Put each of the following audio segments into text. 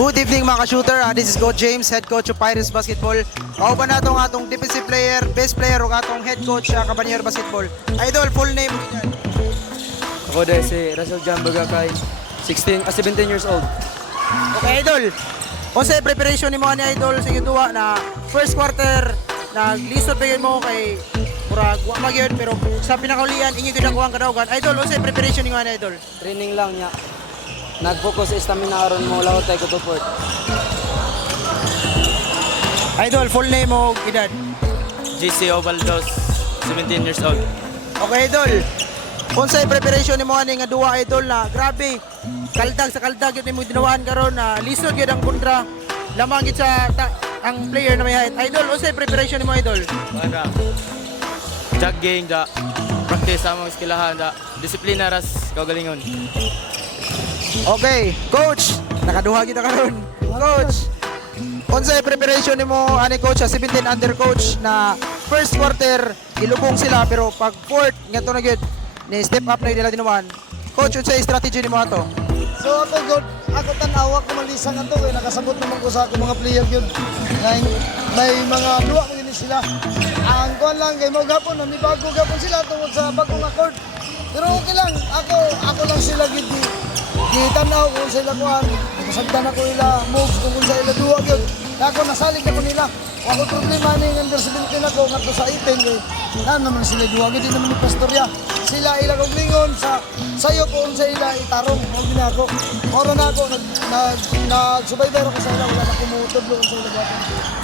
Good evening mga ka-shooter. This is Coach James, head coach of Pirates Basketball. Kauban na itong atong defensive player, best player o atong head coach sa Cabanero Basketball. Idol, full name. Ako dahil si Russell John Bagakay, 17 years old. Okay, Idol. Kung sa preparation ni mo ni Idol sa duwa na first quarter, naglisod pa yun mo kay murag wa magyud pero sa pinakaulian inyo gyud ang kadaugan. Idol, kung sa preparation ni mo ni Idol. Training lang niya. Nag-focus sa stamina aron mo lahot tayo ko support. Idol, full name mo, edad. JC Ovaldos, 17 years old. Okay, Idol. Kung sa preparation ni mo ani nga duwa Idol na grabe. Kaldag sa kaldag yun mo dinawaan karon na lisod gyud ang kontra. Lamang gid sa ang player na may height. Idol, kung sa preparation ni mo Idol. Para jogging, da practice sa mga skillahan, da disiplina ras kaugalingon. Okay, coach, nakaduha kita karon. Coach, unsay preparation nimo ani coach 17 under coach na first quarter ilubong sila pero pag fourth ngadto na gyud ni step up na nila dinuman. Coach, unsay strategy nimo ato? So ako good, ako tanawa ko malisang ato kay nakasabot naman ko sa ako mga player gyud. May mga duwa mo gini sila. Ang kuan lang kay mo gapon na may bago gapon sila tungod sa bagong accord. Pero okay lang, ako lang sila gid gitanaw kung sila kuan. Nakasabdan ako nila moves kung sa ila duwa gyud. Ako nasalig ako nila. Ako problema ni under 17 ako ngadto sa 18 kay naman sila duwa gid di naman ni pastorya. Sila ila kog lingon sa sayo ko sa ila itarong mo ginako. Oro na ako nag-survivor ako sa ila wala na kumutod lo sa ila gapon.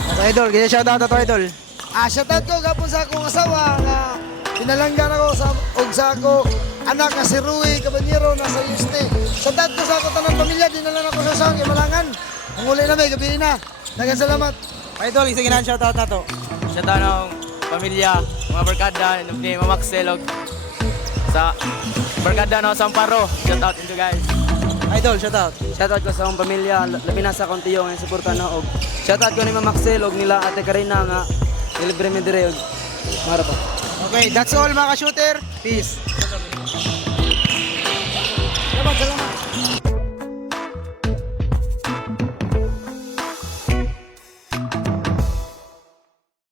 Okay, Idol, kaya shout out ato Idol. Shoutout ko gapon sa akong asawa nga pinalanggan ako sa ako anak nga si Rui Cabanero nasa UST. Shoutout ko sa ako tanang pamilya dinalan ako sa sang Malangan. Ang uli na may gabi na. Daghang salamat. Idol, isa ginan shout out nato. Sa tanong pamilya, mga barkada ni Mama Maxelog sa barkada no sa Amparo. Shout out into guys. Idol, shout out. Shoutout ko sa akong pamilya, labi na sa akong tiyo nga suporta na og. Shoutout ko ni Mama Maxel og nila Ate Karina nga nilibre mi dire og mara pa. Okay, that's all mga ka-shooter. Peace.